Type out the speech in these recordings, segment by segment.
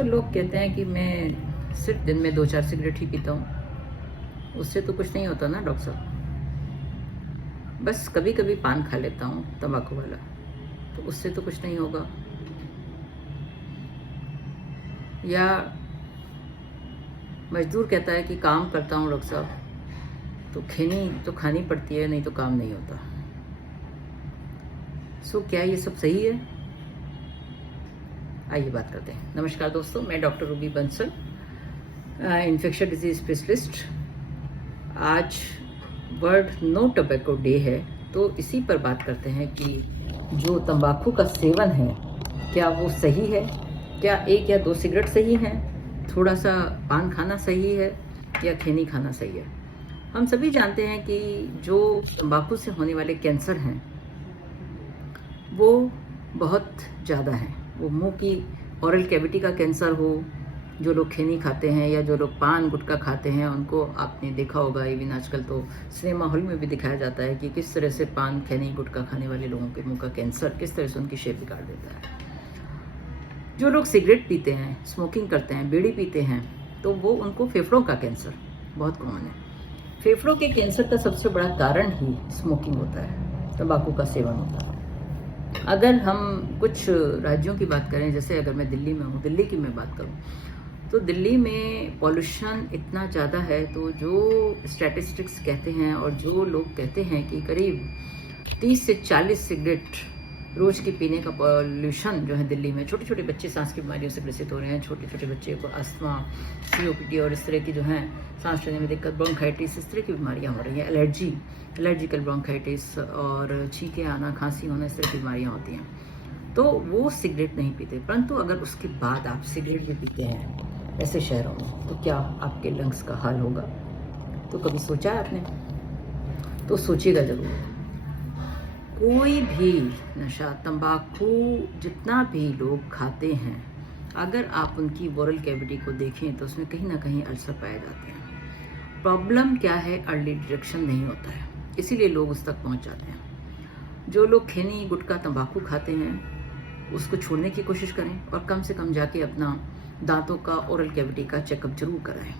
अक्सर लोग कहते हैं कि मैं सिर्फ दिन में 2-4 सिगरेट ही पीता हूँ, उससे तो कुछ नहीं होता ना डॉक्टर साहब। बस कभी कभी पान खा लेता हूँ तंबाकू वाला, तो उससे तो कुछ नहीं होगा। या मजदूर कहता है कि काम करता हूँ डॉक्टर साहब, तो खैनी तो खानी पड़ती है, नहीं तो काम नहीं होता। सो क्या ये सब सही है? आइए बात करते हैं। नमस्कार दोस्तों, मैं doctor Ruby Bansal, infection disease specialist. आज वर्ल्ड नो टोबैको डे है, तो इसी पर बात करते हैं कि जो तंबाकू का सेवन है क्या वो सही है? क्या 1 या 2 सिगरेट सही हैं? थोड़ा सा पान खाना सही है या खैनी खाना सही है? हम सभी जानते हैं कि जो तंबाकू से होने वाले कैंसर हैं वो बहुत ज़्यादा हैं। वो मुंह की ओरल कैविटी का कैंसर हो, जो लोग खैनी खाते हैं या जो लोग पान गुटखा खाते हैं, उनको आपने देखा होगा। इवन आजकल तो सिनेमा हॉल में भी दिखाया जाता है कि किस तरह से पान खैनी गुटखा खाने वाले लोगों के मुंह का कैंसर किस तरह से उनकी शेप बिगाड़ देता है। जो लोग सिगरेट पीते हैं, स्मोकिंग करते हैं, बीड़ी पीते हैं, तो वो उनको फेफड़ों का कैंसर बहुत कॉमन है। फेफड़ों के कैंसर का सबसे बड़ा कारण ही स्मोकिंग होता है, तंबाकू का सेवन होता है। अगर हम कुछ राज्यों की बात करें, जैसे अगर मैं दिल्ली में हूँ, दिल्ली की मैं बात करूँ, तो दिल्ली में पॉल्यूशन इतना ज़्यादा है, तो जो स्टैटिस्टिक्स कहते हैं और जो लोग कहते हैं कि करीब 30 से 40 सिगरेट रोज़ की पीने का पॉल्यूशन जो है दिल्ली में, छोटे छोटे बच्चे सांस की बीमारियों से ग्रसित हो रहे हैं। छोटे छोटे बच्चे को अस्थमा, सीओपीडी और इस तरह की जो हैं सांस लेने में दिक्कत, ब्रोंकाइटिस, इस तरह की बीमारियां हो रही हैं। एलर्जिकल ब्रोंकाइटिस और छींके आना, खांसी होना, इस तरह की बीमारियां होती हैं। तो वो सिगरेट नहीं पीते, परंतु अगर उसके बाद आप सिगरेट भी पीते हैं ऐसे शहरों में, तो क्या आपके लंग्स का हाल होगा? तो कभी सोचा है आपने? तो सोचिएगा ज़रूर। कोई भी नशा, तंबाकू जितना भी लोग खाते हैं, अगर आप उनकी ओरल कैविटी को देखें तो उसमें कहीं ना कहीं अल्सर पाए जाते हैं। प्रॉब्लम क्या है? अर्ली डिटेक्शन नहीं होता है, इसीलिए लोग उस तक पहुंच जाते हैं। जो लोग खैनी गुटखा तंबाकू खाते हैं उसको छोड़ने की कोशिश करें और कम से कम जाके अपना दांतों का, ओरल कैविटी का चेकअप जरूर कराएं।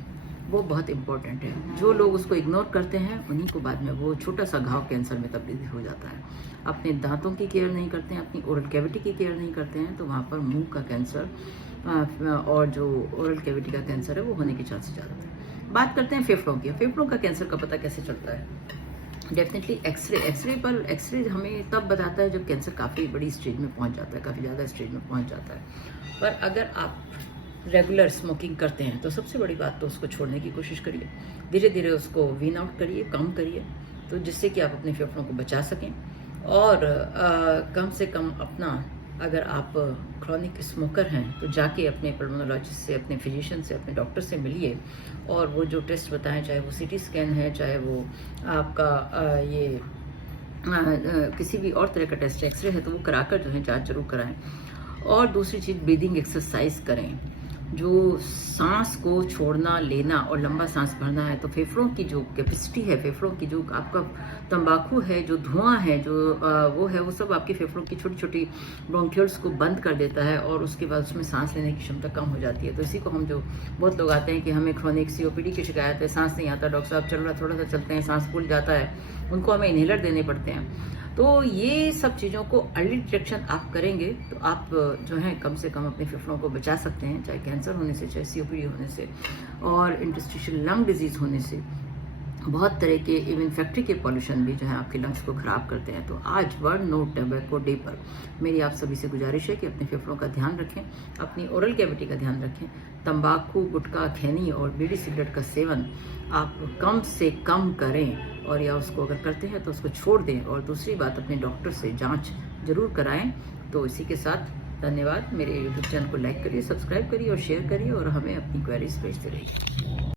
वो बहुत इंपॉर्टेंट है। जो लोग उसको इग्नोर करते हैं उन्हीं को बाद में वो छोटा सा घाव कैंसर में तब्दील हो जाता है। अपने दांतों की केयर नहीं करते हैं, अपनी ओरल कैविटी की केयर नहीं करते हैं, तो वहाँ पर मुंह का कैंसर और जो ओरल कैविटी का कैंसर है वो होने के चांसेस ज़्यादा है। बात करते हैं फेफड़ों की। फेफड़ों का कैंसर का पता कैसे चलता है? डेफिनेटली एक्सरे हमें तब बताता है जब कैंसर काफ़ी बड़ी स्टेज में पहुंच जाता है, काफ़ी ज़्यादा स्टेज में पहुंच जाता है। पर अगर आप रेगुलर स्मोकिंग करते हैं तो सबसे बड़ी बात तो उसको छोड़ने की कोशिश करिए। धीरे धीरे उसको वीन आउट करिए, कम करिए, तो जिससे कि आप अपने फेफड़ों को बचा सकें। और कम से कम अपना, अगर आप क्रॉनिक स्मोकर हैं तो जाके अपने पल्मोनोलॉजिस्ट से, अपने फिजिशियन से, अपने डॉक्टर से मिलिए और वो जो टेस्ट बताएं, चाहे वो सीटी स्कैन है, चाहे वो आपका किसी भी और तरह का टेस्ट, एक्सरे है, तो वो कराकर जो है जांच जरूर कराएं। और दूसरी चीज़, ब्रीदिंग एक्सरसाइज करें। जो सांस को छोड़ना, लेना और लंबा सांस भरना है, तो फेफड़ों की जो कैपेसिटी है, फेफड़ों की जो आपका तंबाकू है, जो धुआं है, जो वो है, वो सब आपके फेफड़ों की छोटी छोटी ब्रोंक्यूल्स को बंद कर देता है और उसके बाद उसमें सांस लेने की क्षमता कम हो जाती है। तो इसी को हम, जो बहुत लोग आते हैं कि हमें क्रोनिक सीओपीडी की शिकायत है, सांस नहीं आता डॉक्टर साहब, चल रहा थोड़ा सा चलते हैं सांस फूल जाता है, उनको हमें इन्हेलर देने पड़ते हैं। तो ये सब चीज़ों को अर्ली डिटेक्शन आप करेंगे तो आप जो है कम से कम अपने फेफड़ों को बचा सकते हैं, चाहे कैंसर होने से, चाहे सीओपीडी होने से और इंटरस्टिशियल लंग डिजीज होने से। बहुत तरह के इवन फैक्ट्री के पॉल्यूशन भी जो है आपके लंग्स को ख़राब करते हैं। तो आज वर्ल्ड नो टोबैको डे पर मेरी आप सभी से गुजारिश है कि अपने फेफड़ों का ध्यान रखें, अपनी ओरल कैविटी का ध्यान रखें। तंबाकू, गुटखा, खैनी और बीड़ी सिगरेट का सेवन आप कम से कम करें, और या उसको अगर करते हैं तो उसको छोड़ दें। और दूसरी बात, अपने डॉक्टर से जांच जरूर कराएं। तो इसी के साथ धन्यवाद। मेरे यूट्यूब चैनल को लाइक करिए, सब्सक्राइब करिए और शेयर करिए, और हमें अपनी क्वेरीज भेजते रहिए।